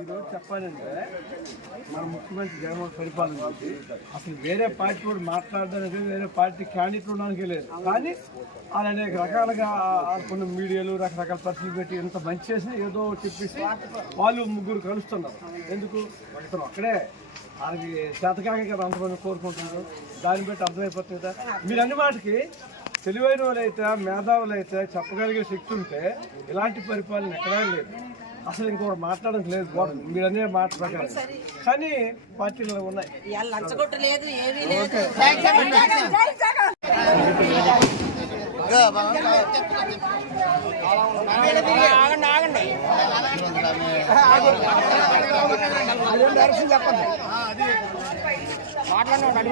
ఈరోజు చెప్పాలంటే మన ముఖ్యమంత్రి జగన్మోహన్ పరిపాలన గురించి అసలు వేరే పార్టీ కూడా మాట్లాడడానికి వేరే పార్టీ క్యాండిడేట్ ఉండడానికి లేదు. కానీ వాళ్ళు అనేక రకాలుగా కొన్ని మీడియాలు రకరకాల పరిస్థితులు పెట్టి ఎంత మంచి చేసినా ఏదో చెప్పేసి వాళ్ళు ముగ్గురు కలుస్తున్నారు. ఎందుకు అతను అక్కడే వాళ్ళకి చేతకాక కదా అంతమంది కోరుకుంటున్నారు. దాన్ని బట్టి అర్థమైపోతుంది కదా. మీరు అన్ని మాటకి తెలివైన వాళ్ళు అయితే మేధావులు అయితే చెప్పగలిగే శక్తి ఉంటే ఇలాంటి పరిపాలన ఎక్కడా లేదు. అసలు ఇంకొకటి మాట్లాడడానికి లేదు. మీరు అనే మాట ప్రకారం కానీ పార్టీలు ఉన్నాయి. చెప్పండి మాట్లాడండి.